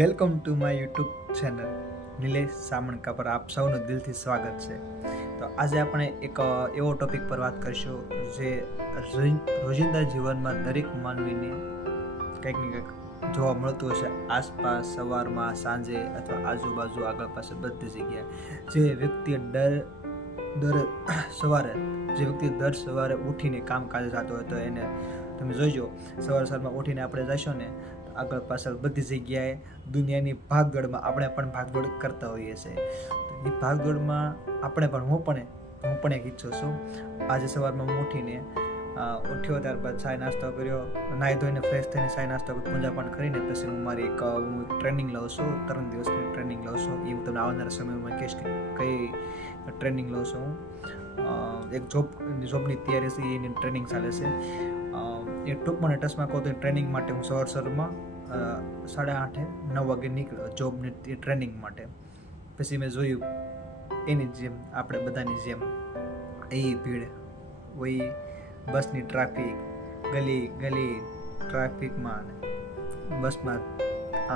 Welcome to my YouTube channel Nilesh Samanka પર આપ સૌનું દિલથી સ્વાગત છે. તો આજે આપણે એક એવો ટોપિક પર વાત કરીશું જે રોજિંદા જીવનમાં દરેક માનવીને કંઈક ને કંઈક જોવા મળતું હશે, આસપાસ, સવારમાં, સાંજે અથવા આજુબાજુ, આગળ પાછળ બધી જગ્યાએ. જે વ્યક્તિ દર સવારે ઉઠીને કામકાજ જતો હોય તો એને તમે જોઈજો, સવારમાં ઉઠીને આપણે જઈશું ને આગળ પાછળ બધી જગ્યાએ દુનિયાની ભાગદોડમાં આપણે પણ ભાગદોડ કરતા હોઈએ છીએ. તો એ ભાગદોડમાં હું પણ એક ઈચ્છું છું. આજે સવારમાં હું ઉઠીને ઉઠ્યો, ત્યારબાદ ચાય નાસ્તો કર્યો, નાહી ધોઈને ફ્રેશ થઈને ચાય નાસ્તો પૂજા પાઠ કરીને પછી હું મારી એક ટ્રેનિંગ લઉં છું. 3 દિવસની ટ્રેનિંગ લઉં છું. એ હું તમને આવનારા સમયમાં કહીશ કે કઈ ટ્રેનિંગ લઉં છું. એક જોબની તૈયારી છે, એની ટ્રેનિંગ ચાલે છે. એ ટૂંકમાં ટચમાં કહું તો ટ્રેનિંગ માટે હું સવારમાં 8:30-9 વાગે નીકળ્યો જોબની ટ્રેનિંગ માટે. પછી મેં જોયું એની જેમ આપણે બધાની જેમ એ ભીડ હોય, બસની ટ્રાફિક, ગલી ટ્રાફિકમાં બસમાં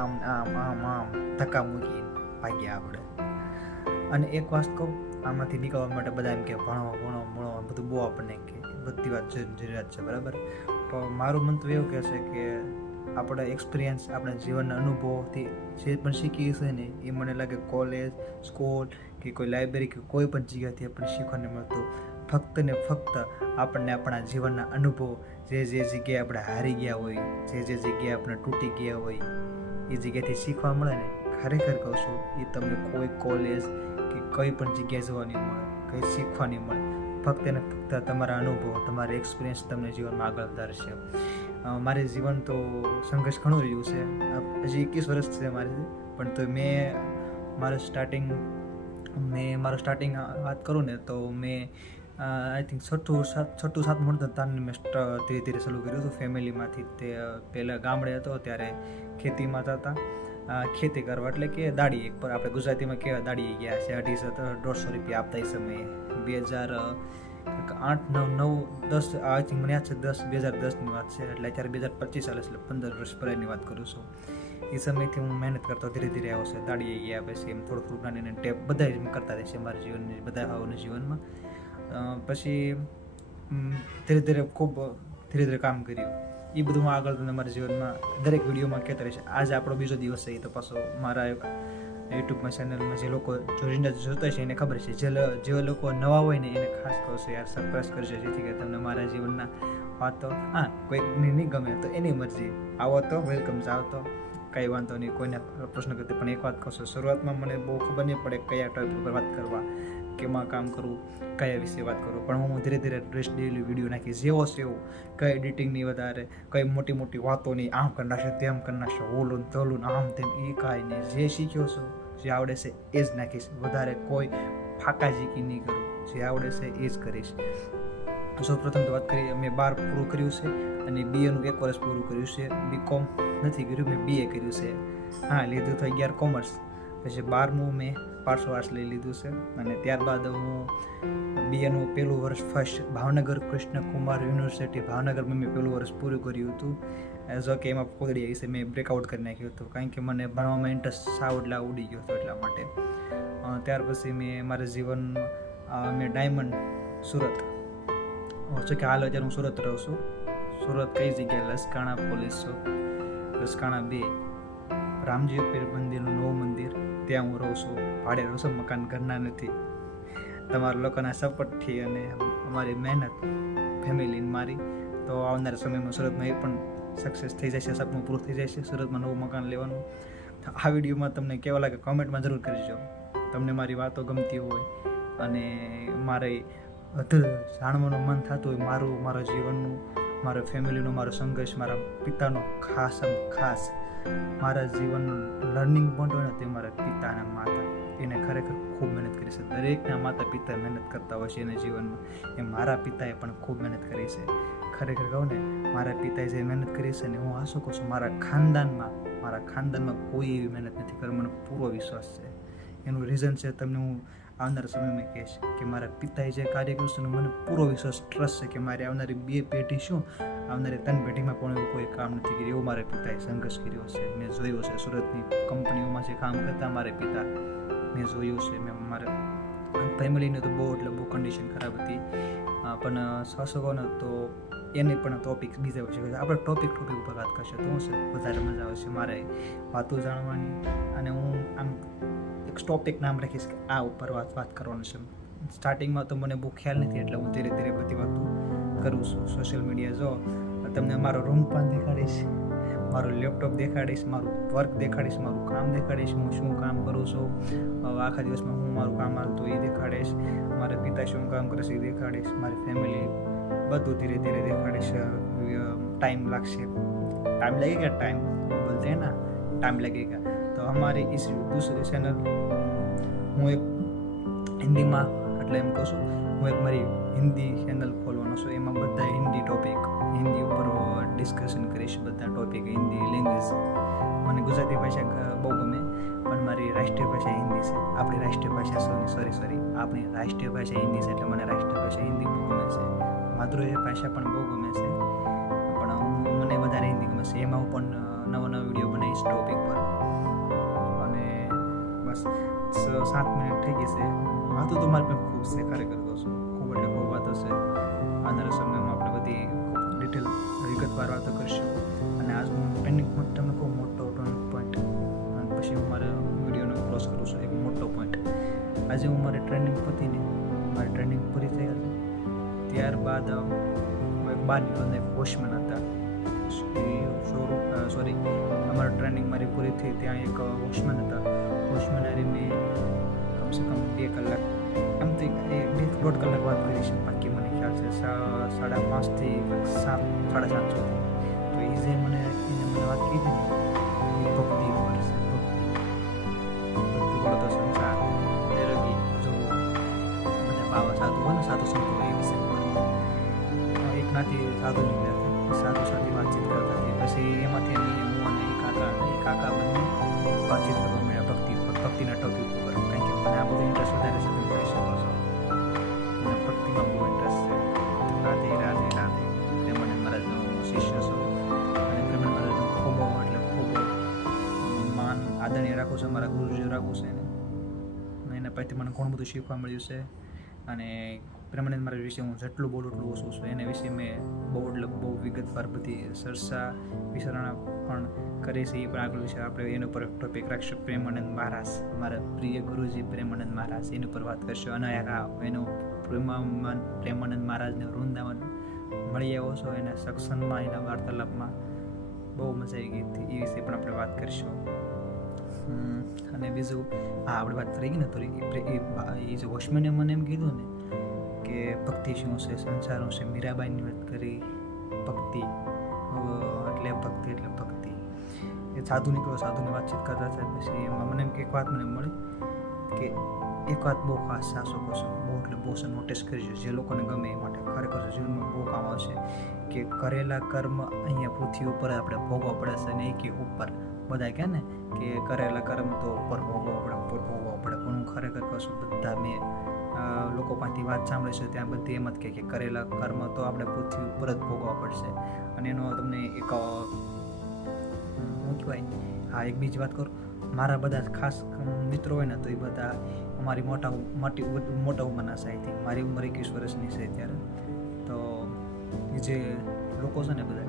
આમ ધક્કા મૂકી ભાગ્યા આપણે. અને એક વાત કહું, આમાંથી નીકળવા માટે બધા એમ કે ભણો બધું બહુ આપણને કે બધી વાત જરૂરિયાત છે, બરાબર. પણ મારું મંતવ્ય એવું કહે છે કે આપણા એક્સપિરિયન્સ, આપણા જીવનના અનુભવોથી જે પણ શીખીએ છીએ ને એ મને લાગે કોલેજ, સ્કૂલ કે કોઈ લાઇબ્રેરી કે કોઈ પણ જગ્યાથી આપણને શીખવાને મળતું. ફક્ત ને ફક્ત આપણને આપણા જીવનના અનુભવ, જે જગ્યાએ આપણે હારી ગયા હોય, જે જગ્યાએ આપણે તૂટી ગયા હોય, એ જગ્યાએથી શીખવા મળે ને, ખરેખર કહું છું, એ તમને કોઈ કોલેજ કે કોઈ પણ જગ્યાએ જવાની મળે, કંઈ શીખવાની મળે. ફક્ત ને ફક્ત તમારા અનુભવ, તમારા એક્સપિરિયન્સ તમને જીવનમાં આગળ વધારશે. મારે જીવન તો સંઘર્ષ ઘણું રહ્યું છે. હજી 21 વર્ષ છે મારે, પણ તો મેં મારું સ્ટાર્ટિંગ વાત કરું ને તો મેં આઈ થિંક છઠ્ઠું સાતમું ભણતો તારને મેં ધીરે ધીરે શરૂ કર્યું હતું ફેમિલીમાંથી. તે પહેલાં ગામડે હતો ત્યારે ખેતીમાં જતા, ખેતી કરવા એટલે કે દાડી, એક પર આપણે ગુજરાતીમાં કહેવાય દાડી ગયા છે. 250-150 રૂપિયા આપતા એ સમયે 2008, 9, 10 આઈ થિંક મને યાદ છે, 2010ની વાત છે. એટલે અત્યારે 2025 ચાલે, એટલે 15 વર્ષ પહેલાંની વાત કરું છું. એ સમયથી હું મહેનત કરતો ધીરે ધીરે આવ્યો છે. દાડીએ ગયા પછી એમ થોડું નાની ટેપ બધા જ કરતા રહે છે મારા જીવનની, બધા ભાવોના જીવનમાં. પછી ધીરે ધીરે કામ કર્યું. એ બધું હું આગળ મારા જીવનમાં દરેક વિડીયોમાં કહેતા રહીશ. આજે આપણો બીજો દિવસ છે. એ તો પાછો મારા યુટ્યુબમાં ચેનલમાં જે લોકો જોઈને જોતા છે એને ખબર છે. જે લોકો નવા હોય ને એને ખાસ કહું છું યાર, સબસ્ક્રાઈબ કરજો, જેથી કે તમને મારા જીવનના વાતો, કોઈકને નહીં ગમે તો એની મરજી, આવો તો વેલકમ, જાઓ તો કંઈ વાંધો નહીં, કોઈને પ્રશ્ન કરતી. પણ એક વાત કહું છું, શરૂઆતમાં મને બહુ ખબર નહીં પડે કયા ટોપિક પર વાત કરવા, કેમાં કામ કરવું, કયા વિશે વાત કરું. પણ હું ધીરે ધીરે ડેલી વિડીયો નાખીશ, જેવો છે એવું. કઈ એડિટિંગ નહીં વધારે, કઈ મોટી વાતો નહીં, આમ કરી નાખશે, તેમ કરી નાખશે, ઓલું તોલું, આમ તેમ, એ કાંઈ નહીં. જે શીખ્યો છું, જે આવડે છે એ જ નાખીશ. વધારે કોઈ ફાકાજીકી નહીં કરું. જે આવડે છે એ જ કરીશ. સૌપ્રથમ તો વાત કરીએ, મેં 12 પૂરું કર્યું છે અને BAનું 1 વર્ષ પૂરું કર્યું છે. BCom નથી કર્યું, મેં BA કર્યું છે. લીધું તો 11 કોમર્સ, પછી 12મું મેં પાર્શ્વ આર્ટ્સ લઈ લીધું છે. અને ત્યારબાદ હું BAનું પહેલું વર્ષ ફર્સ્ટ ભાવનગર કૃષ્ણકુમાર યુનિવર્સિટી ભાવનગરમાં મેં પહેલું વર્ષ પૂરું કર્યું હતું. જો કે એમાં કોદડી આવી છે, મેં બ્રેકઆઉટ કરી નાખ્યું હતું, કારણ કે મને ભણવામાં ઇન્ટરેસ્ટ સાવ એટલા ઉડી ગયો હતો એટલા માટે. ત્યાર પછી મેં મારા જીવન મેં ડાયમંડ સુરત, જો કે હાલ અત્યારે હું સુરત રહું છું. સુરત કઈ જગ્યાએ? લસકાણા પોલીસ ચોક, લસકાણા 2, રામજી પીર મંદિરનું નવું મંદિર, ત્યાં હું રહું છું. ભાડે રહું છું, મકાન ઘરના નથી. તમારા લોકોના સપોર્ટથી અને અમારી મહેનત ફેમિલીની મારી, તો આવનારા સમયમાં સુરતમાં એ પણ સક્સેસ થઈ જશે, સપનું પૂરું થઈ જશે, સુરતમાં નવું મકાન લેવાનું. આ વિડીયોમાં તમને કેવા લાગે કોમેન્ટમાં જરૂર કરજો. તમને મારી વાતો ગમતી હોય અને મારે જાણવાનું મન થતું હોય મારા જીવનનું, મારા ફેમિલીનું, મારો સંઘર્ષ, મારા પિતાનો ખાસ મારા જીવનનું લર્નિંગ પોઈન્ટ હોય ને તે મારા પિતા અને માતા. એને ખરેખર ખૂબ મહેનત કરી છે. દરેકના માતા પિતા મહેનત કરતા હોય છે એના જીવનમાં. એ મારા પિતાએ પણ ખૂબ મહેનત કરી છે. ખરેખર કહું ને, મારા પિતાએ જે મહેનત કરી છે ને, હું આશા કરું છું મારા ખાનદાનમાં કોઈ એવી મહેનત નથી કરી, મને પૂરો વિશ્વાસ છે. એનું રીઝન છે, તમને હું આવનારા સમયમાં કહીશ કે મારા પિતાએ જે કાર્ય કર્યું છે એનો મને પૂરો વિશ્વાસ ટ્રસ્ટ છે કે મારે આવનારી 2 પેઢી શું આવનારી 3 પેઢીમાં પણ એવું કોઈ કામ નથી કર્યું એવું મારા પિતાએ સંઘર્ષ કર્યો છે. મેં જોયું છે સુરતની કંપનીઓમાં જે કામ કરતા મારા પિતા મેં જોયું છે. મેં મારા ફેમિલીને તો બહુ કન્ડિશન ખરાબ હતી, પણ શાસકોને તો એને પણ ટોપિક બીજા વિશે આપણે ટોપિક ઉપર વાત કરશે તો શું વધારે મજા આવશે મારે વાતો જાણવાની. અને હું આમ એક ટોપિક નામ રાખીશ કે આ ઉપર વાત કરવાનું છે. સ્ટાર્ટિંગમાં તો મને બહુ ખ્યાલ નથી એટલે હું ધીરે ધીરે બધી વાતો કરું છું. સોશિયલ મીડિયા જો તમને મારો રૂમ પણ દેખાડીશ, મારું લેપટોપ દેખાડીશ, મારું વર્ક દેખાડીશ, મારું કામ દેખાડીશ, હું શું કામ કરું છું, આખા દિવસમાં હું મારું કામ હાલતું એ દેખાડીશ, મારા પિતા શું કામ કરે છે એ દેખાડીશ, મારી ફેમિલી બધું ધીરે ધીરે દેખાડીશ. टाइम लगेगा, टाइम बोलते हैं ना, टाइम लगेगा. तो हमारे इस दूसरे चैनल હું એક હિન્દીમાં એટલે એમ કહું છું હું એક મારી હિન્દી ચેનલ ખોલવાનો છું. એમાં બધા હિન્દી ટોપિક હિન્દી ઉપર ડિસ્કશન કરીશ. બધા ટોપિક હિન્દી લેંગ્વેજ. મને ગુજરાતી ભાષા બહુ ગમે પણ મારી રાષ્ટ્રીય ભાષા હિન્દી છે. આપણી રાષ્ટ્રીય ભાષા સોરી આપણી રાષ્ટ્રીય ભાષા હિન્દી છે એટલે મને રાષ્ટ્રીય ભાષા હિન્દી બહુ ગમે છે. માતૃભાષા પણ બહુ ગમે છે પણ મને વધારે હિન્દી ગમે છે. એમાં હું પણ નવા વિડીયો બનાવીશ ટોપિક પર. અને બસ 7 મિનિટ થઈ ગઈ છે. વાતો તો મારી પાસે ખૂબ છે, ખરેખર કહું છું ખૂબ એટલે ખૂબ વાતો છે. આવનારા સમયમાં આપણે બધી ડિટેલ વિગતવાર વાતો કરીશું. અને આજ હું ટ્રેન્ડિંગ પોઈન્ટ તમને કહું મોટો પોઈન્ટ અને પછી હું મારા વિડીયોને ક્લોઝ કરું છું. એક મોટો પોઈન્ટ આજે હું મારી ટ્રેનિંગ પતીને મારી ટ્રેનિંગ પૂરી થઈ હતી ત્યારબાદ એક બારની એક વોચમેન હતા સોરી અમારી ટ્રેનિંગ મારી પૂરી થઈ ત્યાં એક વોચમેન હતા. વોચમેન હારે મેં કમસે કમ 2 કલાક એમથી 1.5 કલાક વાત કરી છે. બાકી મને ખ્યાલ છે 5:30 થી 7, 7:30 સુધી. તો એ જે મને વાત કીધી ને એ ભક્તિ ઉપર છે. ભક્તિ બોલો તો સંસાર નિરોગી જો બધા બાવા સાધુ હોય ને સાધુ સંતો એ વિશે એક નાથી સાધુ નીકળ્યા હતા. સાધુ સાથે વાતચીત કરતા હતી. પછી એમાંથી હું અને એ કાકા બંને વાતચીત કરવા મળ્યા ભક્તિના ટોપિક ઉપર. કારણ કે મને આ બધું ઇન્ટરેસ્ટ વધારે છે. તમે કહી શકો છો મને ભક્તિમાં બહુ ઇન્ટરેસ્ટ છે. રાધે રાધે રાધે. પ્રેમાનંદ મહારાજનો શિષ્ય છું અને પ્રેમાનંદ મહારાજનો ખૂબ માન આદરણીય રાખું છું. મારા ગુરુજી રાખું છે અને એના પાસેથી મને ઘણું બધું શીખવા મળ્યું છે. અને પ્રેમાનંદ મહારાજ વિશે હું જેટલું બોલું એટલું ઓછું છું. એના વિશે મેં બહુ વિગતવાર બધી ચર્ચા વિચારણા પણ કરી છે. એ પણ આગળ વિશે આપણે એના ઉપર ટોપિક રાખશું. પ્રેમાનંદ મહારાજ મારા પ્રિય ગુરુજી પ્રેમાનંદ મહારાજ એની ઉપર વાત કરશું. અને એનું પ્રેમાનંદ મહારાજને વૃંદાવન મળી આવ્યો છો એના સત્સંગમાં એના વાર્તાલાપમાં બહુ મજા આવી ગઈ હતી. એ વિશે પણ આપણે વાત કરીશું. અને બીજું આપણે વાત કરી ગઈ ને થોડી એ જે વોચમેને મને એમ કીધું ને કે ભક્તિ શું છે, સંસાર શું છે. મીરાબાઈની વાત કરી ભક્તિ એટલે ભક્તિ. એ સાધુ નીકળ્યો, સાધુની વાતચીત કરતા હતા. પછી એમાં મને એક વાત મને મળી કે એક વાત બહુ ખાસ શાસકો છો બહુ નોટિસ કરી છે જે લોકોને ગમે એ માટે ખરેખર જીવનમાં બહુ કામ આવશે કે કરેલા કર્મ અહીંયા પૃથ્વી ઉપર આપણે ભોગવવા પડે છે નહીં કે ઉપર. બધા કહે ને કે કરેલા કર્મ તો ઉપર ભોગવવા પડે પણ હું ખરેખર કહું છું બધા મેં લોકો પાસેથી વાત સાંભળે છે ત્યાં બધી એમ જ કહે કે કરેલા કર્મ તો આપણે પૃથ્વી ઉપર જ ભોગવવા પડશે. અને એનો તમને એક શું કહેવાય એક બીજી વાત કરું. મારા બધા ખાસ મિત્રો હોય ને તો એ બધા અમારી મોટા ઉંમરના છે. આઈ થિંક મારી ઉંમર 21 વર્ષની છે ત્યારે. તો એ જે લોકો છે ને બધા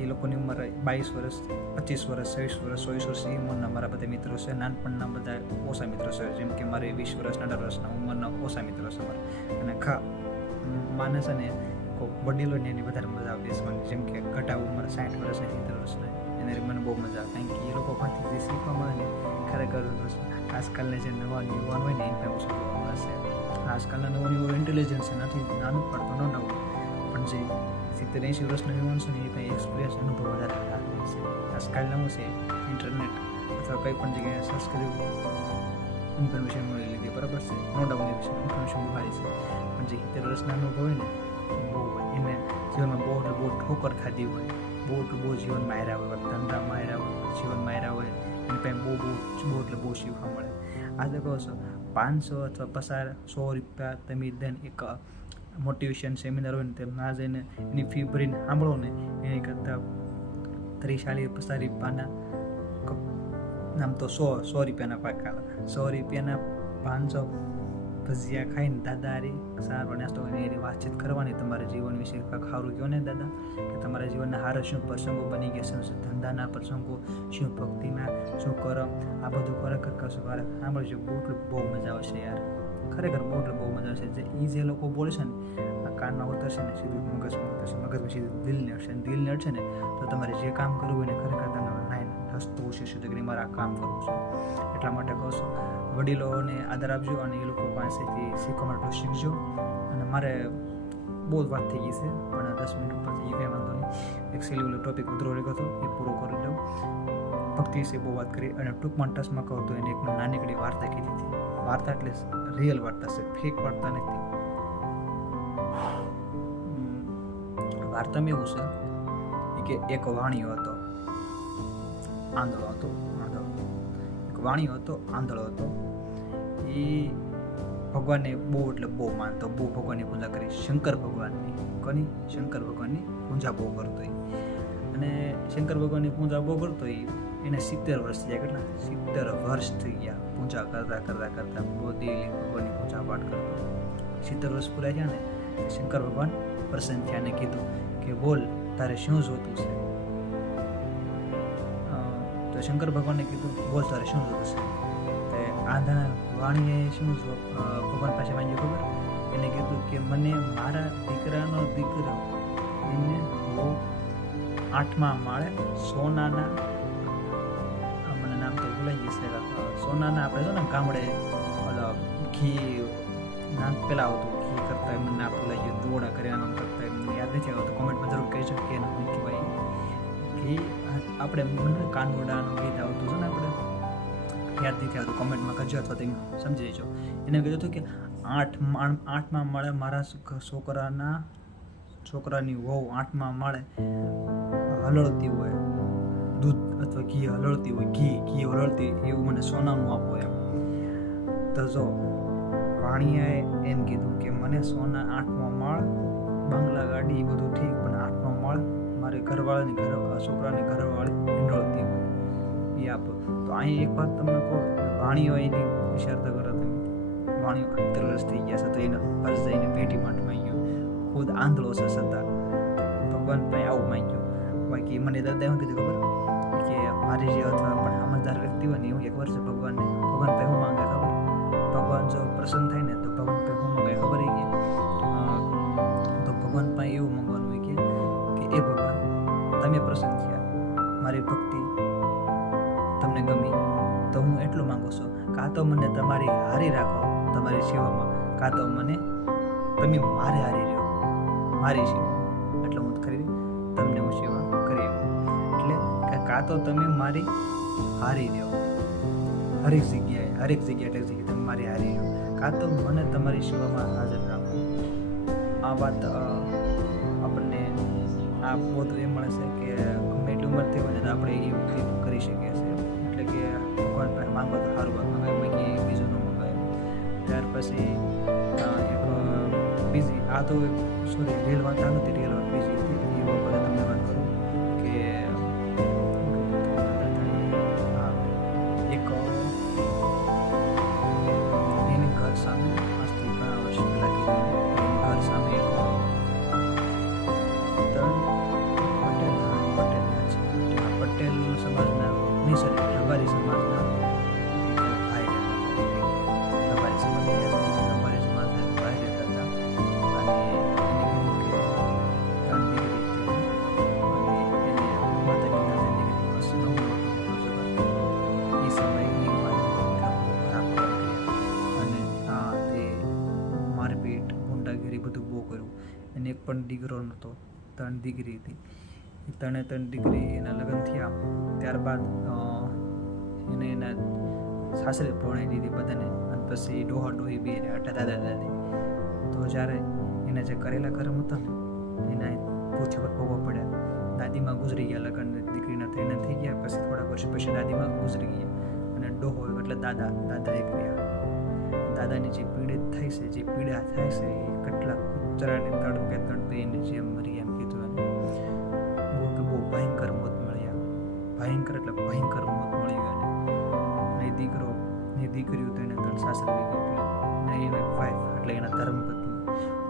એ લોકોની ઉંમર 22 વર્ષ, 25 વર્ષ, 23 વર્ષ, 24 વર્ષ એ ઉંમરના મારા બધા મિત્રો છે. નાનપણના બધા ઓછા મિત્રો છે. જેમ કે મારે 20 વર્ષના 18 વર્ષના ઉંમરના ઓછા મિત્રો છે મારે. અને માને છે ને વડીલોને એની વધારે મજા આવે બેસવાની. જેમ કે ઘટા ઉંમર 60 વર્ષની 70 વર્ષના એને મને બહુ મજા આવે. કારણ કે એ લોકો પાસેથી જે શીખવા મળે ને ખરેખર આજકાલના જે નવા યુવાન હોય ને એને ઓછું જોવા મળશે. આજકાલના નવા ઇન્ટેલિજન્સ નથી નાનું પડતો ન નવું પણ જે 70-80 વર્ષના યુવાન છે ને એ કંઈ એક્સપિરિયન્સ અનુભવ વધારે રાખે છે. આજકાલના શું છે ઇન્ટરનેટ અથવા કંઈ પણ જગ્યાએ સર્ચ કર્યું ઇન્ફોર્મેશન મળી લીધી બરાબર છે. નો ડાઉટ એ ઇન્ફોર્મેશન સારી છે પણ જે 70 વર્ષના અનુભવ હોય ને બહુ હોય એને જીવનમાં બહુ ઠોકર ખાધી હોય બહુ જીવનમાં હાર્યા હોય ધંધામાં હાર્યા હોય જીવનમાં હાર્યા હોય એની પાસે બહુ શીખવા મળે. આજે કહો છો 500 અથવા પસાર 100 રૂપિયા તમે દઈને એક મોટિવેશન સેમિનાર હોય ને તેમ ના જઈને એની ફી ભરીને સાંભળો ને એની કરતાં 30 પસાર રૂપિયાના આમ તો 100 રૂપિયાના પાકા 100 રૂપિયાના 500 ભજીયા ખાઈને દાદા હારી સારો નાસ્તો કરીને એની વાતચીત કરવાની, તમારા જીવન વિશે કાંઈક સારું કહો ને દાદા, કે તમારા જીવનના સારા શું પ્રસંગો બની ગયા, શું ધંધાના પ્રસંગો, શું ભક્તિના, શું કરમ, આ બધું ખરેખર કરશો સાંભળજો, બહુ મજા આવશે યાર, ખરેખર બહુ મજા આવશે. જે લોકો બોલે છે ને આ કાનમાં ઉતરશે ને સીધું મગજમાં ઉતરશે, મગજમાં સીધું દિલને અડશે, દિલ નડશે ને તો તમારે જે કામ કરવું હોય ને ખરેખર તમને લાઈન હસતું હશે કે મારે આ કામ કરવું છે. એટલા માટે કહો છો વડીલોને આદર આપજો અને એ લોકો પાસેથી શીખવા માટે શીખજો. અને મારે બહુ વાત થઈ ગઈ છે પણ 10 મિનિટ ઉપર થઈ ગઈ, વાંધો નહીં. એક સિલેબલ ટોપિક ઉતરો રહ્યો હતો એ પૂરો કરી લઉં. ભક્તિ વિશે બહુ વાત કરી અને ટૂંકમાં ટચમાં કહું તો એને એક નાનકડી વાર્તા કીધી હતી. વાર્તા એટલે રિયલ વાર્તા છે, ફેક વાર્તા નથી. વાર્તામાં એવું છે કે એક વાણિયો હતો, આંધળો હતો. વાણિયો હતો, આંધળો હતો. એ ભગવાનને બહુ માનતો, બહુ ભગવાનની પૂજા કરી, શંકર ભગવાનની પૂજા બહુ કરતો. અને શંકર ભગવાનની પૂજા બહુ કરતો એને 70 વર્ષ થયા. કેટલા 70 વર્ષ થઈ ગયા પૂજા કરતા બહુ દેવી ભગવાનની પૂજા પાઠ કરતો. 70 વર્ષ પૂરા થયા ને શંકર ભગવાન પ્રસન્ન થયા ને કીધું કે બોલ તારે શું જોતું છે. તો શંકર ભગવાને કીધું બોલ તારે શું જોતું છે. આંધળા વાણીએ શું ભગવાન પાસે માંગ્યું ખબર? એને કીધું કે મને મારા દીકરાનો દીકરો એને બહુ 8મા માળે સોનાના, મને નામ તો ભૂલાઈ ગયું છે, સોનાના આપણે જો ને ગામડે ઘી નામ પેલા આવતું ઘી કરતા, એમને ના ભૂલાઈ ગયું, દોડા કર્યા નામ કરતા, એમને યાદ નથી આવતું, કોમેન્ટમાં જરૂર કહી શકો કે એનું કહેવાય. ઘી આપણે કાનોડાનું ગીત આવતું છે ને, આપણે યાદ નથી આવતું, કોમેન્ટમાં કરજો અથવા તમે સમજી જજો. એને કીધું હતું કે 8મા માળે મારા છોકરાની વહુ 8મા માળે હલળતી હોય, દૂધ અથવા ઘી હલળતી હોય, ઘી હલળતી એવું મને સોનાનું આપો એમ. તો જો વાણિયાએ એમ કીધું કે મને સોના 8મો માળ, બંગલા ગાડી બધું ઠીક, પણ 8મો માળ મારે છોકરાની ઘરવાળી હિંડોળતી હોય એ આપો. તો અહીં એક વાત તમને કહો, વાણીઓ એની વિચારતા કરો તમે, વાણીઓ 70 વર્ષ થઈ ગયા છે તો એને ફરજ જઈને પેટી માટે માંગ્યું, ખુદ આંધળો છે છતાં ભગવાન પાસે આવું માંગ્યું. બાકી મને દાદા એવું કીધું ખબર કે મારી જે અથવા પણ સમજદાર વ્યક્તિ હોય ને એવું એક વર્ષે ભગવાન પાસે શું માંગે ખબર? ભગવાન જો પ્રસન્ન થાય ને તો ભગવાન પાસે શું માંગે ખબર? તો ભગવાન પાસે એવું માંગવાનું હોય કે એ ભગવાન તમે પ્રસન્ન થયા, મારી ભક્તિ તમને ગમી, તો હું એટલું માંગુ છું, કાં તો મને તમારી હારી રાખો તમારી સેવામાં, કાં તો મને તમે મારે હારી રહ્યો મારી સેવા, એટલે હું ખરી તમને હું સેવા કરી. એટલે કાં તો તમે મારી હારી રહ્યો હરેક જગ્યાએ તમે મારી હારી રહ્યો, કાં તો મને તમારી સેવામાં હાજર રાખો. આ વાત આપણને આ બધું એ મળે છે કે ગમે એટલી ઉંમર થઈ હોય ને આપણે એ કરી શકીએ છીએ. એટલે કે ભગવાન પાસે માંગો તો સારું વાત મંગાય, બાકી બીજું ન મંગાય. ત્યાર પછી એક બીજી આ તો રિયલ વાત નથી, રિયલ વાત બીજી હતી એ વખતે તમને વાત કરું કે એક એની ઘર સામે આજથી ઘણા વર્ષ પહેલાં કીધું, એની ઘર સામે એક પટેલ સમાજના રબારી સમાજના ભાઈ રહેતા હતા. અને એને કીધું કે 3 દીકરી એને માતા પિતા દીકરી બસ એ સમયની ખરાબ અને તે મારપીટ ગુંડાગીરી બધું બહુ કર્યું. એને એક પણ દીકરો નહોતો, 3 દીકરી હતી. એ 3 દીકરી એના લગ્ન થયા ત્યારબાદ એને એના સાસરે ભણાવી દીધી બધાને, અને પછી ડોહી બે રહ્યા દાદા દાદી. તો જ્યારે એના જે કરેલા કર્મ હતા ને એના પૂછે પર ભોગવવા પડ્યા. દાદીમાં ગુજરી ગયા, લગ્ન દીકરીના થઈને થઈ ગયા, પછી થોડા વર્ષ પછી દાદીમાં ગુજરી ગયા અને ડોહો એટલે દાદા એક રહ્યા. દાદાની જે પીડિત થાય છે, જે પીડા થાય છે, એ કેટલા કૂતરાને તડપે તડપે એની જેમ મરી, એમ કીધું એને. બહુ ભયંકર મોત મળ્યા, ભયંકર એટલે ભયંકર મોત મળ્યું એને. ને દીકરીઓ તો એને ત્રણ સાસરવી ગઈ, એટલે ને એને વાઈફ એટલે એના ધર્મપત્ની.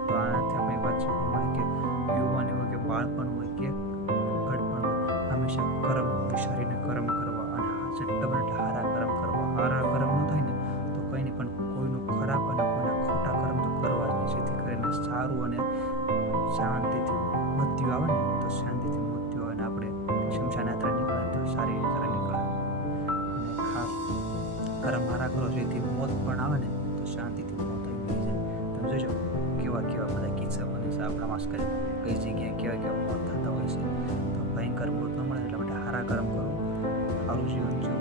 તો આનાથી આપણે પાછું મળે કે યુવાન હોય કે બાળપણ હોય કે ઘડપણ હોય, હંમેશા કર્મ વિચારીને કર્મ કરવા, અને જેટલા બને એટલા હારા કર્મ કરવા. હારા કર્મ ન થાય ને તો કંઈ નહીં, પણ કોઈનું ખરાબ અને કોઈના ખોટા કર્મ તો કરવા જ નહીં, જેથી કરીને સારું અને શાંતિથી મૃત્યુ આવે ને તો શાંતિથી મૃત્યુ આવે ને આપણે શમશાન યાત્રા નીકળે તો સારી યાત્રા નીકળે. અને ખાસ કર્મ હારા કરો, જેથી મોત પણ આવે ને તો શાંતિથી મોત આવી જાય. તમે જોજો કેવા બધા કિસ્સા બને છે આપણા માસ કરી, કઈ જગ્યાએ કેવા મોત થતા હોય છે. તો ભયંકર મોત ન મળે એટલે બધા હારા કર્મ કરો, સારું જીવન જીવો.